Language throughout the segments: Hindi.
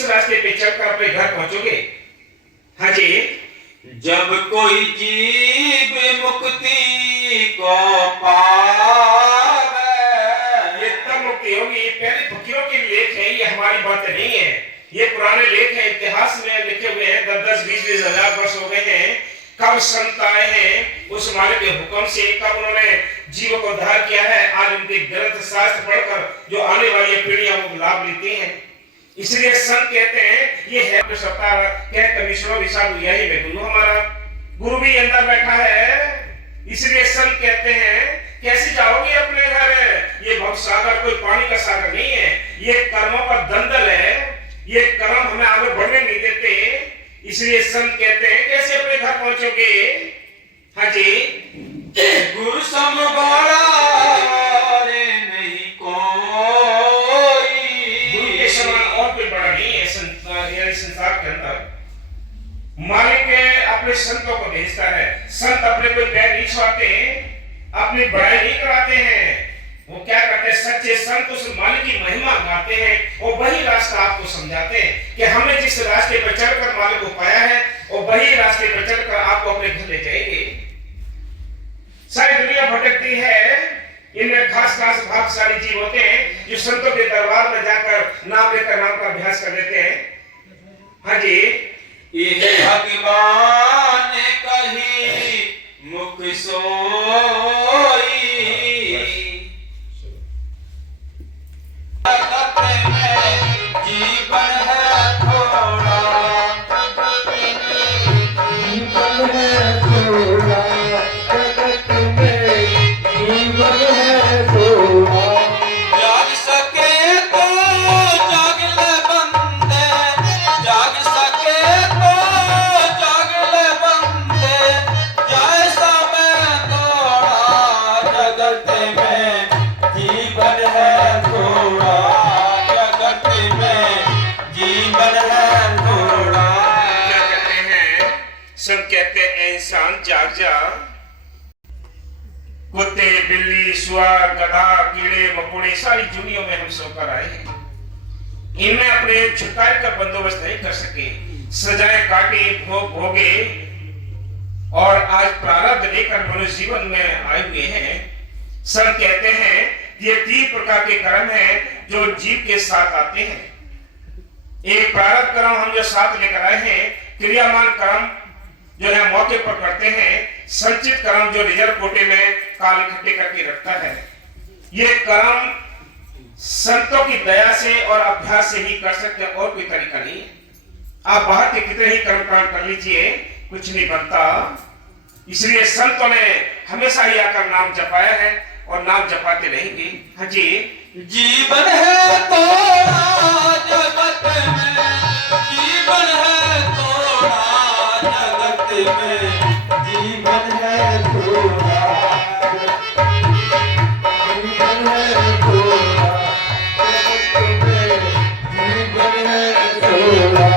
जिस रास्ते पे चलकर अपने घर पहुंचोगे। हाँ जी, जब कोई जीव मुक्ति को पावे, ये तब मुक्ति होगी। ये पहले फकीरों के लेख है, ये हमारी बात नहीं है। ये पुराने लेख है, इतिहास में लिखे हुए हैं। 10-20 हजार वर्ष हो गए हैं कब संत आए हैं उस मालिक के हुक्म से, कब उन्होंने जीवों को उद्धार किया है। आज उनके ग्रंथ शास्त्र पढ़कर जो आने वाली पीढ़ियां वो लाभ लेती हैं। इसलिए संत कहते हैं ये है सप्ताह क्या कमिश्नर विशाल यही में गुरु, हमारा गुरु भी अंदर बैठा है। इसलिए संत कहते हैं कैसे जाओगे अपने घर। ये भव सागर कोई पानी का सागर नहीं है, ये कर्मों का दंडल है। ये कर्म हमें आगे बढ़ने नहीं देते। इसलिए संत कहते हैं कैसे अपने घर पहुंचोगे। हाँ जी, गुरु समबाड़ा रे नहीं कोई, गुरु के समान और कोई बड़ा नहीं है संसार के अंदर। मालिक अपने संतों को भेजता है। संत अपने कोई पैर नहीं छुआते, अपनी बड़ाई नहीं कराते हैं। वो क्या करते हैं, सच्चे संत उस मालिक की महिमा गाते हैं और वही रास्ता आपको समझाते हैं कि हमने जिस रास्ते पर चलकर मालिक को पाया है और वही रास्ते पर चलकर आपको अपने घर ले जाएंगे। सारी दुनिया भटकती है, इनमें खास भागशाली जीव होते हैं जो संतों के दरबार में जाकर नाम लेकर नाम का अभ्यास कर लेते हैं। हाँ जी, ये भगवान कही मुख सोई, जगत में जीवन है थोड़ा, जीवन है थोड़ा, जगत में जीवन है थोड़ा। जाग सके तो जाग ले बंदे, जाग सके तो जाग ले बंदे, जाए समय थोड़ा, जगत में जीवन है थोड़ा, जगत में जीवन है थोड़ा। क्या कहते हैं, सब कहते हैं इंसान जाग जा। कुत्ते, बिल्ली, सुअर, गधा, कीड़े मकोड़े सारी दुनिया में हम सोकर आए हैं। इनमें अपने छुटकारे का बंदोबस्त नहीं कर सके, सजाए काटे, भोग भोगे और आज प्रारब्ध लेकर मनुष्य जीवन में आए हुए हैं। सब कहते हैं ये 3 प्रकार के कर्म हैं जो जीव के साथ आते हैं। एक प्रारब्ध कर्म हम जो साथ लेकर आए हैं, क्रियामान कर्म जो है मौके पर करते हैं, संचित कर्म जो रिजर्व कोटे में काल इकट्ठे करके रखता है। ये कर्म संतों की दया से और अभ्यास से ही कर सकते हैं, और कोई तरीका नहीं है। आप बाहर के कितने ही कर्म कांड कर लीजिए, कुछ नहीं बनता। इसलिए संतों ने हमेशा ही आकर नाम जपाया है और नाम जपाते रहेंगे। हाँ जी, जीवन है थोड़ा, जगत में जीवन है थोड़ा, जगत में जीवन है थोड़ा, जीवन है थोड़ा, जगत में जीवन है थोड़ा।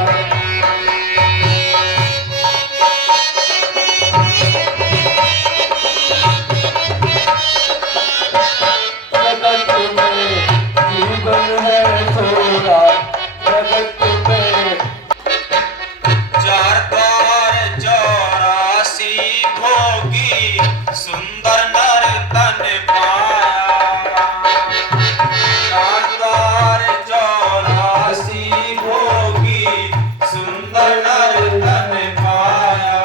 जगत में जीवन है थोड़ा, जगत में चार द्वार 84 भोगी, सुंदर नर तन पाया। चार द्वार 84 भोगी, सुंदर नर तन पाया।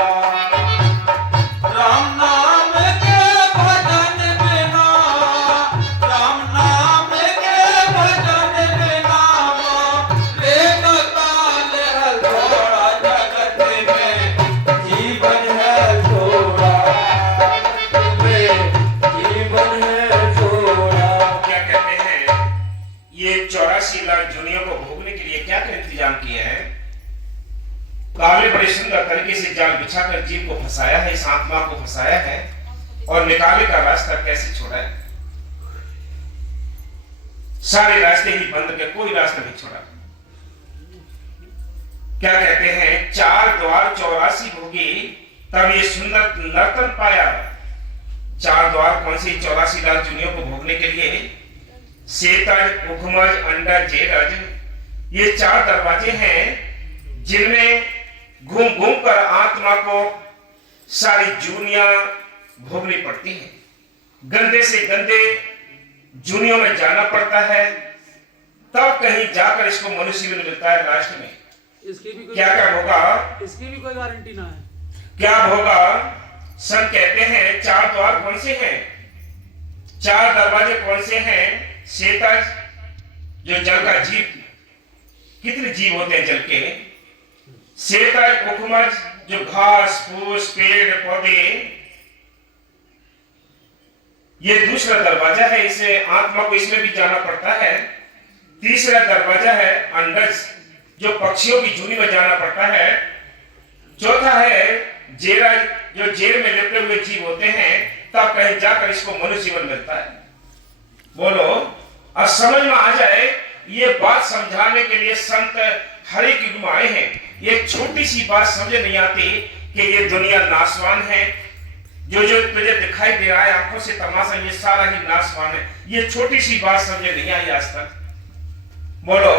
राम नाम के भजन बिना, राम नाम के भजन बिना, लेख काल है थोड़ा, जगत में जीवन है थोड़ा, जगत में जीवन है थोड़ा। क्या कहते हैं, ये 84 लाख दुनिया को भोगने के लिए क्या क्या इंतजाम किए हैं। काले बड़े सुंदर तरीके से जाल बिछाकर जीव को फंसाया है, इस आत्मा को फंसाया है और निकाले का रास्ता कैसे छोड़ा है। सारे रास्ते ही बंद कर, कोई रास्ता नहीं छोड़ा। क्या कहते हैं, 4 द्वार 84 भोगी, तब ये सुंदर नर्तन पाया। 4 द्वार कौन सी, 84 लाख दुनिया को भोगने के लिए। सेतज, उखमज, अंडज, जेरज ये 4 दरवाजे हैं जिनमें घूम घूम कर आत्मा को सारी जूनियां भोगनी पड़ती हैं। गंदे से गंदे जूनियों में जाना पड़ता है, तब कहीं जाकर इसको मनुष्य में मिलता है। लास्ट में इसकी भी क्या क्या होगा, इसकी भी कोई गारंटी ना है। क्या होगा? संत कहते हैं 4 द्वार कौन से हैं, 4 दरवाजे कौन से हैं? शेतज, जो जल का जीव, कितने जीव होते हैं जल के, शेतज, उखमज, जो घास फूस पेड़ पौधे, ये दूसरा दरवाजा है, इसे आत्मा को इसमें भी जाना पड़ता है। तीसरा दरवाजा है अंडज, जो पक्षियों की झुंडी में जाना पड़ता है। चौथा है जेरा, जो जेल में लिपटे हुए जीव होते हैं, तब कहीं जाकर इसको मनुष्य जीवन मिलता है। बोलो, अब समझ में आ जाए। ये बात समझाने के लिए संत हर एक युग में आए हैं। ये छोटी सी बात समझ नहीं आती कि ये दुनिया नाशवान है, जो जो तुझे दिखाई दे रहा है आंखों से तमाशा, ये सारा ही नाशवान है। ये छोटी सी बात समझ नहीं आई आज तक। बोलो,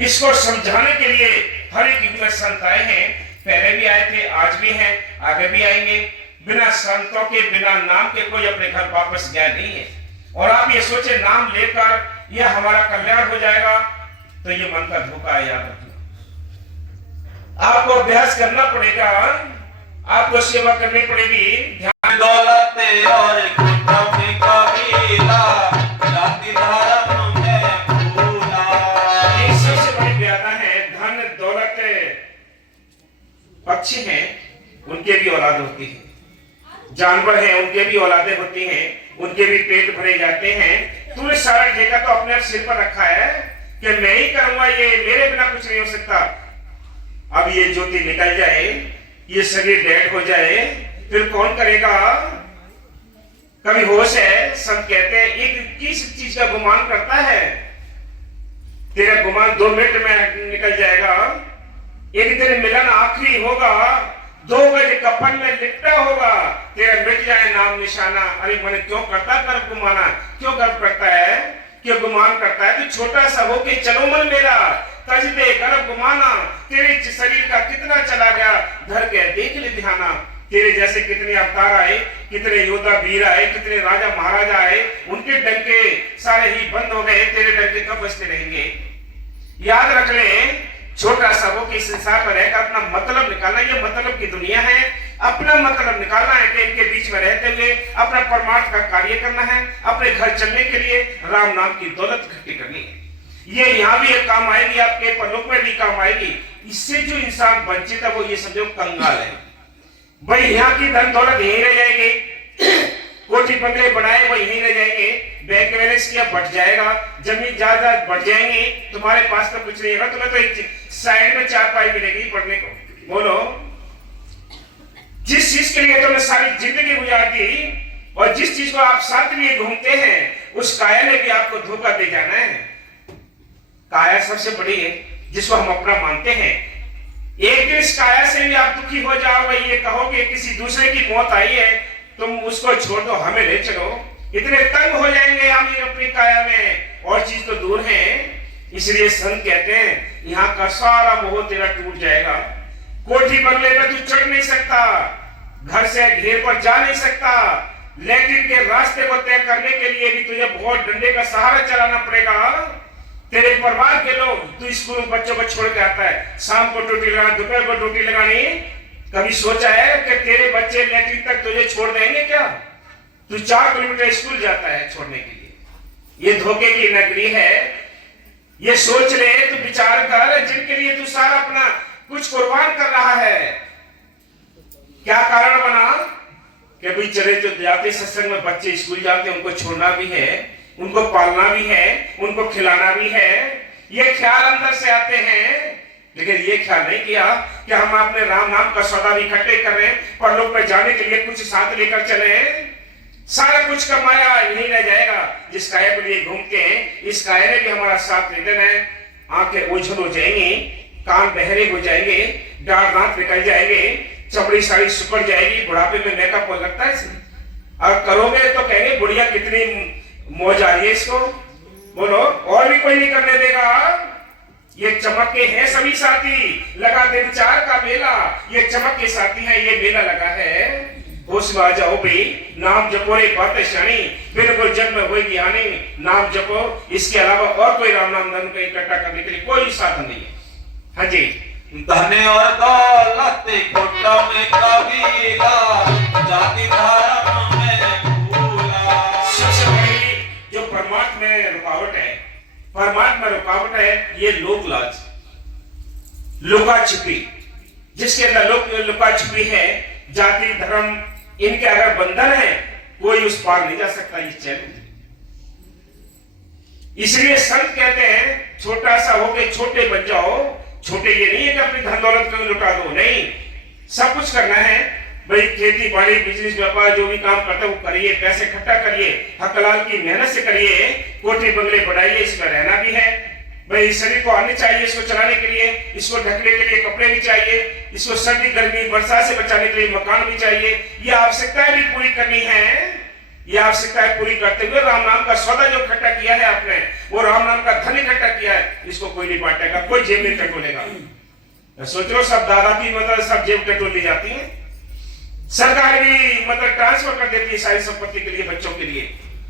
इसको समझाने के लिए हर एक युग में संत आए हैं। पहले भी आए थे, आज भी हैं, आगे भी आएंगे। बिना संतों के, बिना नाम के कोई अपने घर वापस गया नहीं है। और आप ये सोचे नाम लेकर यह हमारा कल्याण हो जाएगा, तो ये मन का धोखा है। याद रखना, आपको अभ्यास करना पड़ेगा, आपको सेवा करनी पड़ेगी। ध्यान दौलत और कुटुंब कबीला, जाति धर्म में भूला। ये सबसे बड़ी व्याधा है। धन दौलत पक्षी हैं, उनके भी औलाद होती है, जानवर हैं, उनके भी औलादें होती हैं, उनके भी पेट भरे जाते हैं। तूने सारा ठेका तो अपने सिर पर रखा है कि मैं ही करूंगा, ये मेरे बिना कुछ नहीं हो सकता। अब ये ज्योति निकल जाए, ये शरीर डेड हो जाए, फिर कौन करेगा? कभी होश है? सब कहते हैं एक किस चीज का गुमान करता है, तेरा गुमान 2 मिनट में निकल जाएगा। एक दिन मिलन आखिरी होगा, 2 गज कफन में लिपटा होगा, तेरा मिट जाए नाम निशाना। अरे मन क्यों करता गर्व गुमाना, क्यों गर्व करता है, क्यों गुमान करता है? तो छोटा सा हो के चलो मन मेरा, तज दे गर्व गुमाना। तेरे शरीर का कितना चला गया, धर के देख ले ध्याना। तेरे जैसे कितने अवतार आए, कितने योद्धा वीर आए, कितने राजा महाराजा आए, उनके डंके सारे ही बंद हो गए, तेरे डंके कब बजते रहेंगे? याद रख ले, छोटा सा वो कि संसार में रहकर अपना मतलब निकालना, ये मतलब की दुनिया है। अपना मतलब निकालना है कि इनके बीच में रहते हुए अपना परमार्थ का कार्य करना है, अपने घर चलने के लिए राम नाम की दौलत इकट्ठी करनी है। ये यहाँ भी एक काम आएगी, आपके परलोक में भी काम आएगी। इससे जो इंसान वंचित है वो ये समझो कंगाल है। भाई यहाँ की धन दौलत यहीं रह जाएगी, कोठी बंगले बनाए वो यहीं रह जाएंगे, बैंक बैलेंस किया बढ़ जाएगा, जमीन जायदाद बढ़ जाएंगे, तुम्हारे पास तो कुछ नहीं होगा। तुम्हें तो एक साइड में 4 पाई मिलेगी पढ़ने को। बोलो, जिस चीज के लिए तुमने सारी जिंदगी गुजार दी और जिस चीज को आप साथ लिए घूमते हैं, उस काया ने भी आपको धोखा दे जाना है। काया सबसे बड़ी है जिसको हम अपना मानते हैं। एक दिन इस काया से भी आप दुखी हो जाओगे, ये कहोगे किसी दूसरे की मौत आई है, तुम उसको छोड़ दो, हमें ले चलो। इतने तंग हो जाएंगे हम अपनी काया में, और चीज तो दूर है। इसलिए संत कहते हैं यहाँ का सारा मोह तेरा टूट जाएगा। कोठी बंगले पे तू चढ़ नहीं सकता, घर से घेर पर जा नहीं सकता, लेकिन के रास्ते को तय करने के लिए भी तुझे बहुत डंडे का सहारा चलाना पड़ेगा। तेरे परिवार के लोग, तू स्कूल में बच्चों को छोड़ के आता है, शाम को ड्यूटी लगाना, दोपहर को ड्यूटी लगानी। कभी सोचा है कि तेरे बच्चे लैट्रिन तक तुझे छोड़ देंगे क्या? तू 4 किलोमीटर स्कूल जाता है छोड़ने के लिए। ये धोखे की नगरी है। ये सोच ले, तू विचार कर, जिनके लिए तू सारा अपना कुछ कुर्बान कर रहा है, क्या कारण बना कि भाई चले जो जाते सत्संग में बच्चे स्कूल जाते, उनको छोड़ना भी है, उनको पालना भी है, उनको खिलाना भी है। ये ख्याल अंदर से आते हैं, लेकिन ये ख्याल नहीं किया कि हम अपने राम नाम का सौदा भी इकट्ठे कर रहे हैं, परलोक में जाने के लिए कुछ साथ लेकर चले। सारा कुछ कमाया यही रह जाएगा। जिस काया के लिए घूमते हैं, इस काया ने भी हमारा साथ नहीं देना है। आंखें ओझल हो जाएंगी, कान बहरे हो जाएंगे, डांट दांत निकल जाएंगे, चमड़ी सारी सुकड़ जाएगी, बुढ़ापे में मेकअप हो लगता है। और करोगे तो कहेंगे बुढ़िया कितनी मौज आ रही है इसको। बोलो, और भी कोई नहीं करने देगा। ये चमक के हैं सभी साथी, लगा दिन चार का मेला, ये चमक के साथी है, ये मेला लगा है। होश में आ जाओ भाई, नाम जपो रे बात शानी, बिल्कुल जन्म होगी आने, नाम जपो, इसके अलावा और कोई राम नाम धन को इकट्ठा करने के लिए कोई साधन नहीं है। हाँ जी, धन और दौलत कुटुंब कबीला, जाति धर्म में भूला। सबसे बड़ी जो परमात्मा में रुकावट है, परमात्मा रुकावट है, ये लोक लाज, लुका छिपी, जिसके अंदर लुका छिपी है, जाति धर्म इनके अगर बंधन है, कोई उस पार नहीं जा सकता। ये चैलेंज, इसलिए संत कहते हैं छोटा सा होके छोटे बन जाओ। छोटे ये नहीं है कि अपनी धन दौलत को लुटा दो, नहीं, सब कुछ करना है भाई। खेती बाड़ी बिजनेस व्यापार जो भी काम करते हो करिए, पैसे इकट्ठा करिए, हक हलाल की मेहनत से करिए, कोठी बंगले बढ़ाइए, इसमें रहना भी है भाई। शरीर को आने चाहिए, इसको चलाने के लिए, इसको ढकने के लिए कपड़े भी चाहिए, इसको सर्दी गर्मी बरसात से बचाने के लिए मकान भी चाहिए। ये आवश्यकताएं भी पूरी करनी है। ये आवश्यकताएं पूरी करते हुए राम नाम का सौदा जो इकट्ठा किया है आपने, वो राम नाम का धन इकट्ठा किया है, इसको कोई नहीं बांटेगा, कोई जेब में टटोलेगा। सोच लो सब दादा की मतलब सब जेब टटोल दी जाती है, सरकार भी मतलब ट्रांसफर कर देती है सारी संपत्ति के लिए, बच्चों के लिए।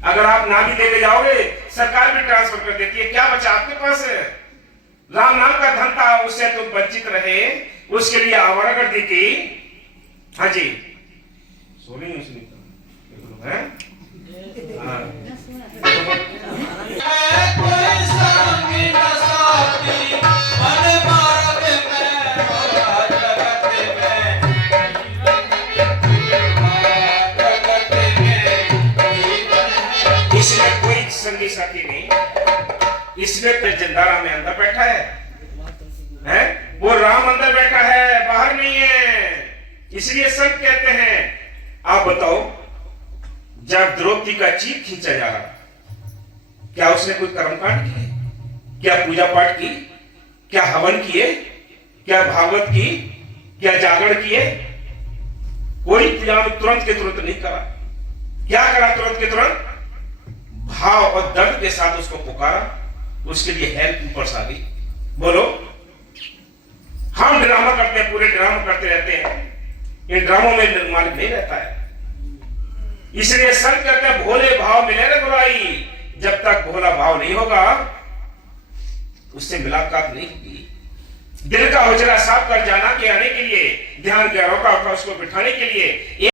अगर आप ना भी लेके जाओगे, सरकार भी ट्रांसफर कर देती है, क्या बचा आपके पास है? राम नाम का धन था, उससे तुम वंचित रहे, उसके लिए आवारागर्दी की। हाँ जी, सोनी सुनी है? हाँ। कोई संगी न साथी, मन मार्ग में होला जगत में, जगत में इसमें कोई संगी साथी नहीं, इसमें तो जंदारा में अंदर बैठा है? वो राम अंदर बैठा है, बाहर नहीं है। इसलिए संत कहते हैं, आप बताओ, जब द्रौपदी का चीर खींचा जा रहा, क्या उसने कोई कर्मकांड किए? क्या पूजा पाठ की? क्या हवन किए? क्या भागवत की? क्या जागरण किए? कोई पूजा तुरंत के तुरंत नहीं करा। क्या करा तुरंत के तुरंत? भाव और दर्द के साथ उसको पुकारा, उसके लिए हेल्प ऊपर से आ गई। बोलो, हम ड्रामा करते हैं, पूरे ड्रामा करते रहते हैं, इन ड्रामों में मालिक नहीं रहता है। इसलिए संत कहते हैं भोले भाव मिले रे बुराई, जब तक भोला भाव नहीं होगा उससे मुलाकात नहीं होगी। दिल का हुजरा साफ कर जाना के आने के लिए, ध्यान के रोका उसको बिठाने के लिए